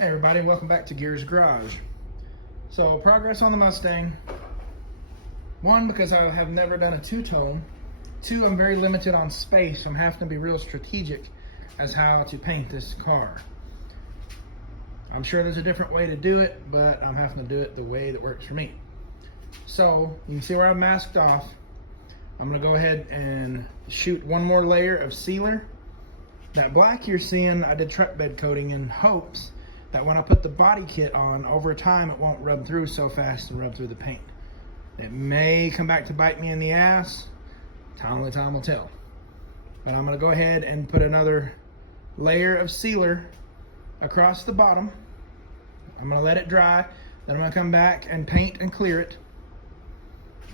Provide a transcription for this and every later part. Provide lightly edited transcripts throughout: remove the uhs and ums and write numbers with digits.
Hey everybody, welcome back to Gears Garage. So progress on the Mustang. One, because I have never done a two-tone. Two, I'm very limited on space, so I'm having to be real strategic as how to paint this car. I'm sure there's a different way to do it, but I'm having to do it the way that works for me. So you can see where I'm masked off. I'm gonna go ahead and shoot one more layer of sealer. That black you're seeing, I did truck bed coating in hopes that when I put the body kit on, over time it won't rub through so fast and rub through the paint. It may come back to bite me in the ass. Only time will tell. But I'm gonna go ahead and put another layer of sealer across the bottom. I'm gonna let it dry. Then I'm gonna come back and paint and clear it.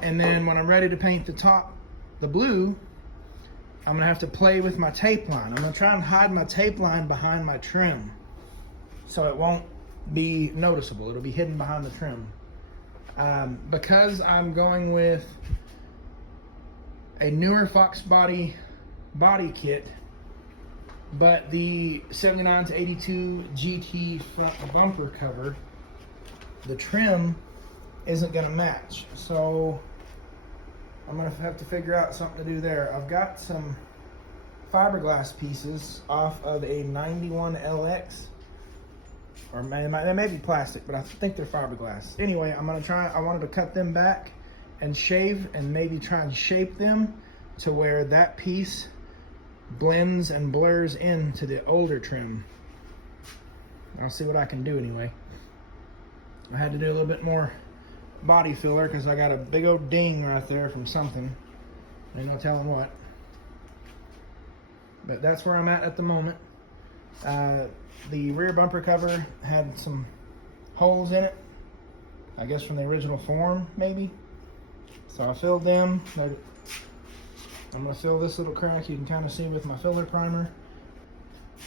And then when I'm ready to paint the top, the blue, I'm gonna have to play with my tape line. I'm gonna try and hide my tape line behind my trim, so it won't be noticeable. It'll be hidden behind the trim. Because I'm going with a newer Fox body kit, but the 79 to 82 GT front bumper cover, the trim isn't gonna match. So I'm gonna have to figure out something to do there. I've got some fiberglass pieces off of a 91 LX, or they may be plastic, but I think they're fiberglass. Anyway, I wanted to cut them back and shave and maybe try and shape them to where that piece blends and blurs into the older trim. I'll see what I can do anyway. I had to do a little bit more body filler because I got a big old ding right there from something. Ain't no telling what. But that's where I'm at the moment. The rear bumper cover had some holes in it, I guess from the original form maybe. So I filled them. I'm gonna fill this little crack, you can kind of see with my filler primer.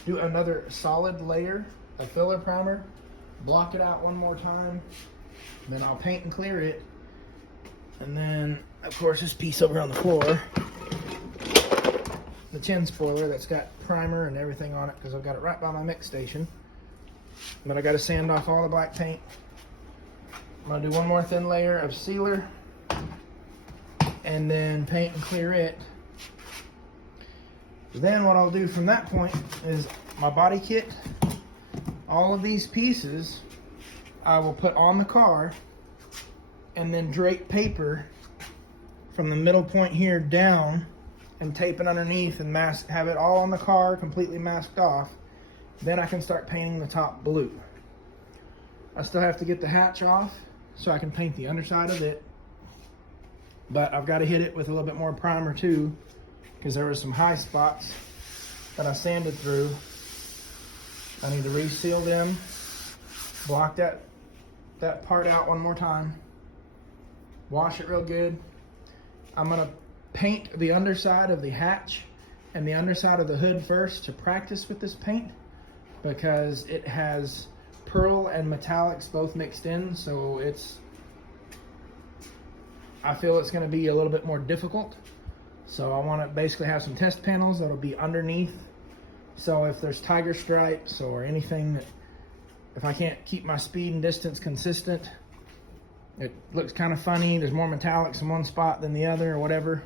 Do another solid layer of filler primer, block it out one more time, then I'll paint and clear it. And then of course this piece over on the floor, the tin spoiler that's got primer and everything on it because I've got it right by my mix station. But I got to sand off all the black paint. I'm going to do one more thin layer of sealer and then paint and clear it. Then what I'll do from that point is my body kit, all of these pieces I will put on the car and then drape paper from the middle point here down and tape it underneath and have it all on the car completely masked off. Then I can start painting the top blue. I still have to get the hatch off so I can paint the underside of it, but I've got to hit it with a little bit more primer too, because there were some high spots that I sanded through. I need to reseal them, block that part out one more time, wash it real good. I'm gonna paint the underside of the hatch and the underside of the hood first to practice with this paint, because it has pearl and metallics both mixed in, so I feel it's going to be a little bit more difficult. So I want to basically have some test panels that'll be underneath, so if there's tiger stripes or anything that, if I can't keep my speed and distance consistent, it looks kind of funny, there's more metallics in one spot than the other or whatever,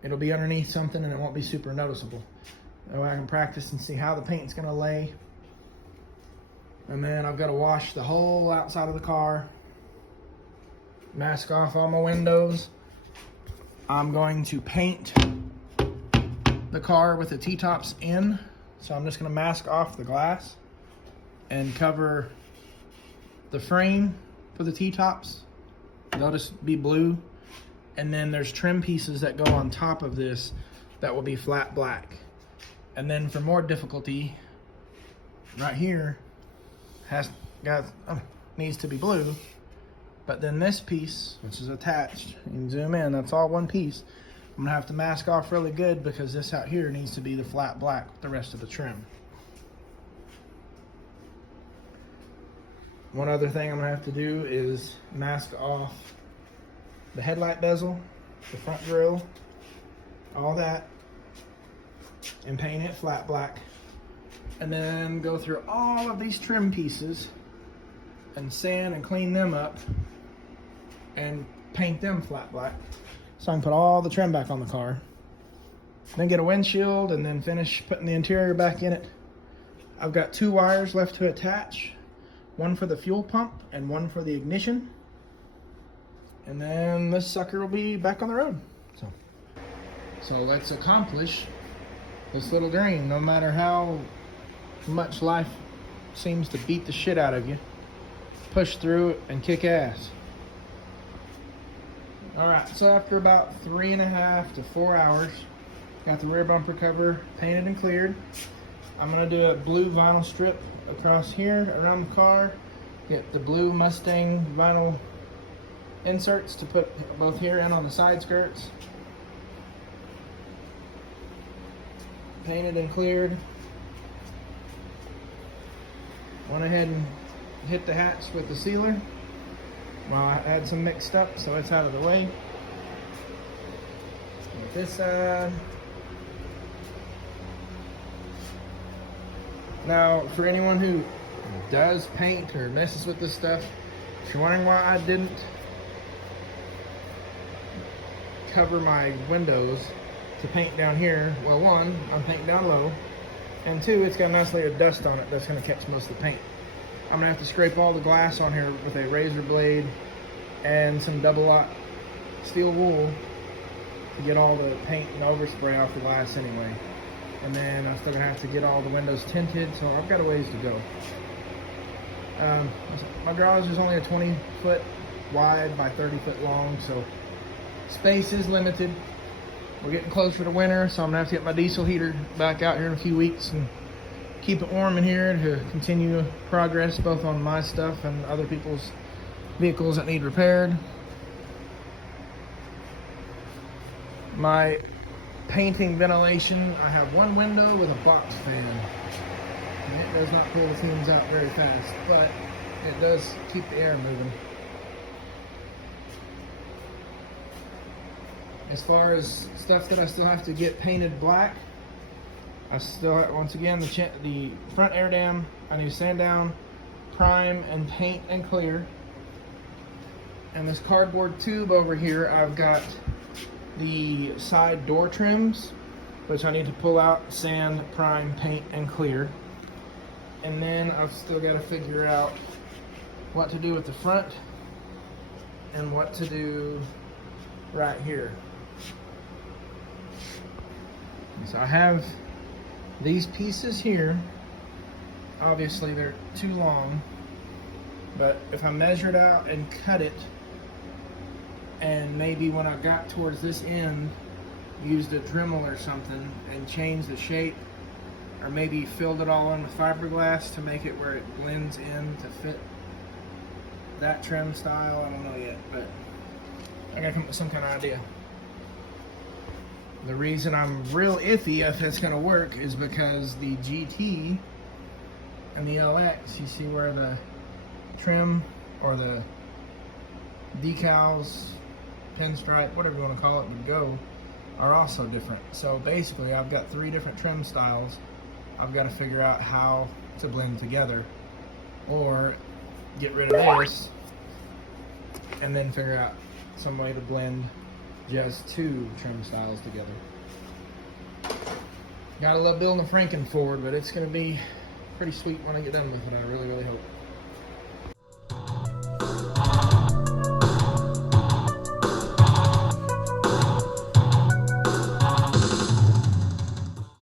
it'll be underneath something and it won't be super noticeable. That way I can practice and see how the paint's gonna lay. And then I've got to wash the whole outside of the car, mask off all my windows. I'm going to paint the car with the T-tops in, so I'm just gonna mask off the glass and cover the frame for the T-tops. They'll just be blue. And then there's trim pieces that go on top of this that will be flat black. And then for more difficulty, right here needs to be blue. But then this piece, which is attached, you can zoom in, that's all one piece. I'm gonna have to mask off really good because this out here needs to be the flat black with the rest of the trim. One other thing I'm gonna have to do is mask off the headlight bezel, the front grille, all that, and paint it flat black. and then go through all of these trim pieces and sand and clean them up and paint them flat black so I can put all the trim back on the car. Then get a windshield and then finish putting the interior back in it. I've got 2 wires left to attach, one for the fuel pump and one for the ignition. And then this sucker will be back on the road. So let's accomplish this little dream. No matter how much life seems to beat the shit out of you, push through it and kick ass. Alright, so after about 3.5 to 4 hours, got the rear bumper cover painted and cleared. I'm going to do a blue vinyl strip across here around the car. Get the blue Mustang vinyl inserts to put both here and on the side skirts. Painted and cleared. Went ahead and hit the hatch with the sealer. Well, I had some mixed up, so it's out of the way. With this side. Now, for anyone who does paint or messes with this stuff, if you're wondering why I didn't cover my windows to paint down here, well, 1, I'm painting down low, and 2, it's got a nice layer of dust on it that's going to catch most of the paint. I'm going to have to scrape all the glass on here with a razor blade and some double lock steel wool to get all the paint and overspray off the glass anyway. And then I'm still going to have to get all the windows tinted, so I've got a ways to go. My garage is only a 20-foot wide by 30-foot long, so space is limited. We're getting closer to winter, so I'm going to have to get my diesel heater back out here in a few weeks and keep it warm in here to continue progress both on my stuff and other people's vehicles that need repaired. My painting ventilation, I have 1 window with a box fan. And it does not pull the fumes out very fast, but it does keep the air moving. As far as stuff that I still have to get painted black, I still have, once again, the front air dam, I need to sand down, prime, and paint and clear. And this cardboard tube over here, I've got the side door trims, which I need to pull out, sand, prime, paint, and clear. And then I've still got to figure out what to do with the front and what to do right here. So I have these pieces here. Obviously they're too long, but if I measure it out and cut it, and maybe when I got towards this end used a Dremel or something and changed the shape, or maybe filled it all in with fiberglass to make it where it blends in to fit that trim style, I don't know yet, but I gotta come up with some kind of idea. The reason I'm real iffy if it's gonna work is because the GT and the LX, you see where the trim or the decals, pinstripe, whatever you want to call it, would go, are also different. So basically I've got 3 different trim styles. I've got to figure out how to blend together, or get rid of this and then figure out some way to blend just 2 trim styles together. Gotta love building a Franken Ford, but it's gonna be pretty sweet when I get done with it, I really, really hope.